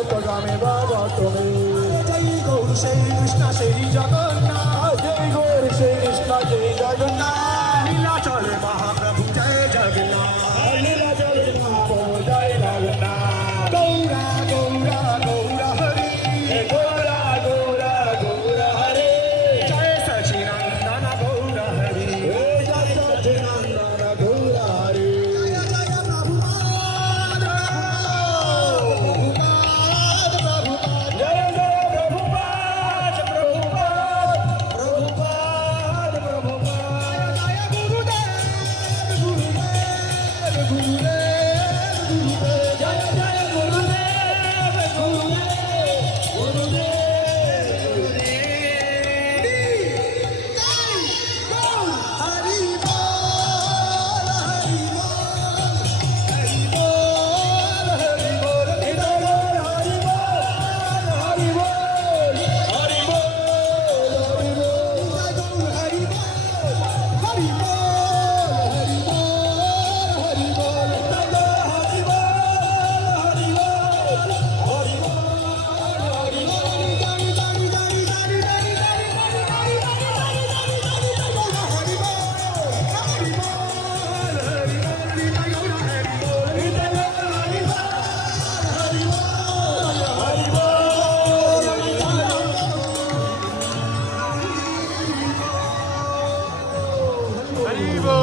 কত গ্রামে বাবা তুমি জয় গৌর সেই কৃষ্ণ সেই জগন্নাথ জয় গৌর সেই কৃষ্ণ জয় জগন্নাথ নীলাচলে মহাপ্রভু জয় জগন্নাথ নীলাচলে মহাপ্রভু জয় জগন্নাথ গৌরা গৌরা গৌরা হরি গৌরা গৌরা গৌরা হরে জয় সচিনন্দন গৌরা হরি জয় সচিনন্দন গৌরা হরি হরি বল।